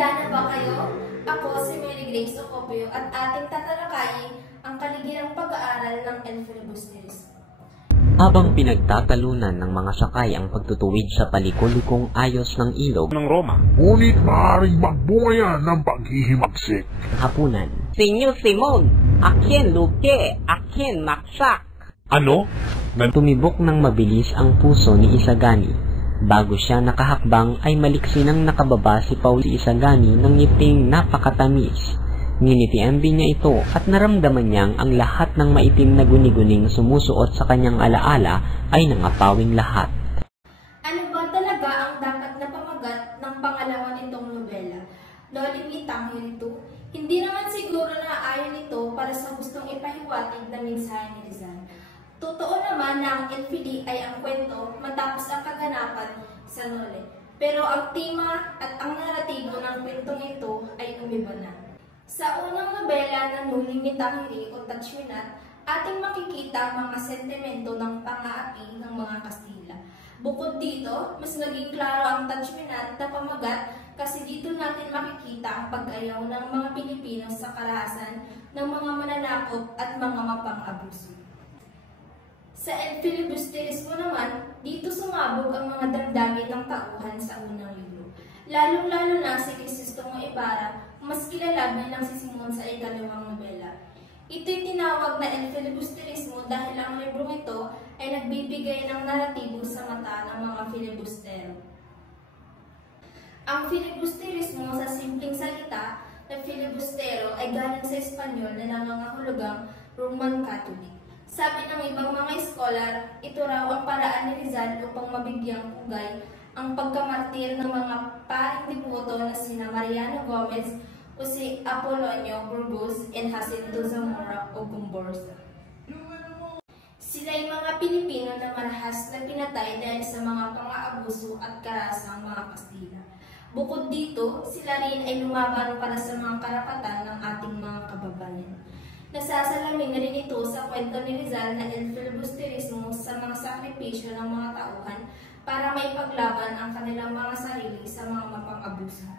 Handa na ba kayo? Ako si Mary Grace Ocopio at ating tatalakayin ang kaligirang pag-aaral ng El Filibusterismo. Habang pinagtatalunan ng mga sakay ang pagtutuwid sa palikulikong ayos ng ilog ng Roma, ngunit maaaring magbunga yan ng paghihimagsik. Hapunan. Senyor Simon, akin luke, akin maksak. Ano? Tumibok ng mabilis ang puso ni Isagani. Bago siya nakahakbang ay maliksi nang nakababa si Paul Isagani ng ngiting napakatamis. Nginitian din niya ito at naramdaman niyang ang lahat ng maitim na guni-guning sumusuot sa kanyang alaala ay nangapawing lahat. Ano ba talaga ang dapat na pamagat ng pangalawa nitong nobela? Loli Mitang Hilto? Hindi naman siguro na ayon ito para sa gustong ipahiwatig na mensahe ni Rizal. Totoo naman na ang Elfidi ay ang kwento matapos ang kaganapan sa Nole. Pero ang tema at ang naratibo ng kwentong ito ay umiba na. Sa unang nobela na Nuling ni Tahiri o Tachwinat, ating makikita ang mga sentimento ng pang-aapi ng mga Kastila. Bukod dito, mas naging klaro ang Tachwinat na pamagat kasi dito natin makikita ang pag-ayaw ng mga Pilipino sa karahasan ng mga mananakop at mga mapang-abuso. Sa El Filibusterismo naman, dito sumabog ang mga damdamin ng tauhan sa unang libro. Lalong-lalo na si Crisistong Ibarra, mas kilala bilang si Simon sa ikalawang nobela. Ito'y tinawag na El Filibusterismo dahil ang librong ito ay nagbibigay ng naratibo sa mata ng mga filibustero. Ang filibusterismo sa simpleng salita na filibustero ay galing sa Espanyol na nangangahulugang Roman Catholic. Sabi ng ibang mga scholar, ito raw ang paraan ni Rizal upang mabigyang pugay ang pagkamartir ng mga paring diputo na sina Mariano Gomez o si Apolonio Burgos and Jacinto Zamora o Gomborza. Sila'y mga Pilipino na marahas na pinatay dahil sa mga pang-aabuso at karasang mga Kastila. Bukod dito, sila rin ay lumaban para sa mga karapatan ng ating mga kababayan. Nasasalamin rin ito sa kwento ni Rizal na El Filibusterismo sa mga sakripisyo ng mga tauhan para maipaglaban ang kanilang mga sarili sa mga mapang-abuso.